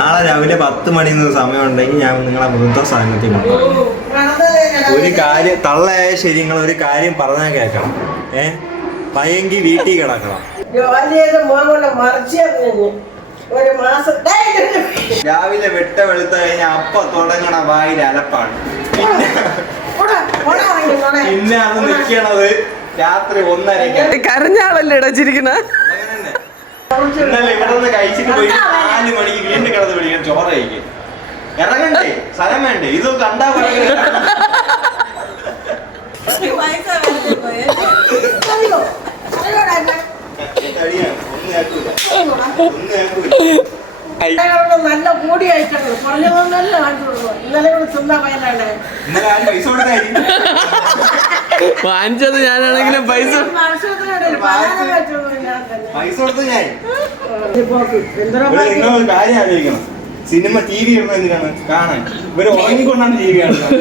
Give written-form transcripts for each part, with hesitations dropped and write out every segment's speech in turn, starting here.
നാളെ രാവിലെ 10 മണി സമയം ഉണ്ടെങ്കിൽ ഞാൻ നിങ്ങളെ വൃദ്ധസാധനത്തിൽ കൊണ്ടുപോകും. ഒരു കാര്യം തള്ളയായ ശരി, നിങ്ങൾ ഒരു കാര്യം പറഞ്ഞാൽ കേൾക്കണം. പയ്യെങ്കിൽ വീട്ടിൽ കിടക്കണം. രാവിലെ വെട്ട വെളുത്ത കഴിഞ്ഞാൽ അപ്പ തുടങ്ങണ വായിൽ അലപ്പാണ്. പിന്നെ അത് നിൽക്കണത് രാത്രി 1:30. കരഞ്ഞാളല്ലേ ചിരിക്കണ. ഇന്നലെ ഇവിടെ നിന്ന് കഴിച്ചിട്ട് പോയി 4 മണിക്ക് വീണ്ടും കിടന്ന് പിടിക്കണം ചോറ് കഴിക്കും. ഇറങ്ങണ്ടേ, സ്ഥലം വേണ്ടേ? ഇത് കണ്ടാ നല്ല കൂടി അയച്ചത് പറഞ്ഞതൊന്നല്ല ഇന്നലെ ഇവിടെ തിന്നാ പയ്യനാണ്. പൈസ കൊടുത്തായിരിക്കും വാങ്ങിച്ചത് ഞാനാണെങ്കിലും പൈസ കൊടുത്ത് ഞാൻ. നിങ്ങൾ കാര്യം ആലോചിക്കണം. സിനിമ TV ഇടുന്നത് എന്തിനാണ്? കാണാൻ. ഇവര് ഉറങ്ങിക്കൊണ്ടാണ് TV കാണുന്നത്.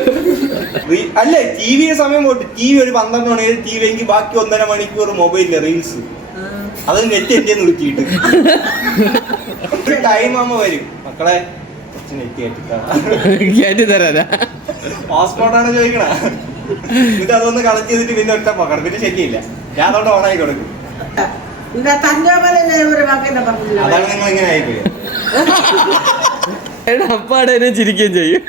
അല്ലേ, TV സമയം പോട്ട്. TV ഒരു 12 മണി TV എങ്കിൽ ബാക്കി 1.5 മണിക്കൂർ മൊബൈലില് റീൽസ്. അത് നെറ്റ് എന്റെ നിർത്തിയിട്ട് ഒരു ടൈം ആകുമ്പോ വരും. മക്കളെ കുറച്ച് നെറ്റ് കയറ്റി തരാ. പാസ്പോർട്ടാണ് ചോദിക്കണ. ഇത് അതൊന്ന് കളക്ട് ചെയ്തിട്ട് പിന്നെ ഒറ്റ പക്കണം. പിന്നെ ശരിയില്ല. ഞാൻ അതോടെ ഓണായി കൊടുക്കും. അതാണ് നിങ്ങൾ ഇങ്ങനെ ആയിപ്പോയി. അപ്പാടെ ചിരിക്കുകയും ചെയ്യും.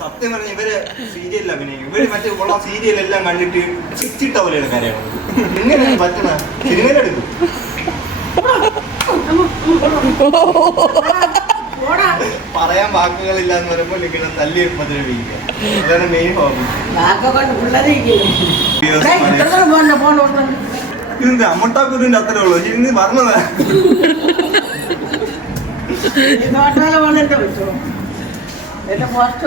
സത്യം പറഞ്ഞ ഇവര് സീരിയലിൽ അഭിനയിക്കും. ഇവര് മറ്റേ ഉള്ള സീരിയലെല്ലാം കണ്ടിട്ട് ചിച്ചിട്ട പോലെയാണ് കാര്യമാണ്. ഇങ്ങനെയാണ് പറ്റണ. സിനിമയിലെടുക്കും. പറയാൻ വാക്കുകളില്ല എന്ന് പറയുമ്പോൾ ഇങ്ങനെ തല്ലി ഉപദ്രവിക്കുക. അതാണ് മെയിൻ ഹോബി. ഇതിന്റെ അമ്മട്ടാക്കുതിന്റെ അത്രേ ഉള്ളൂ. ഇനി പറഞ്ഞതാ. പോസ്റ്റ്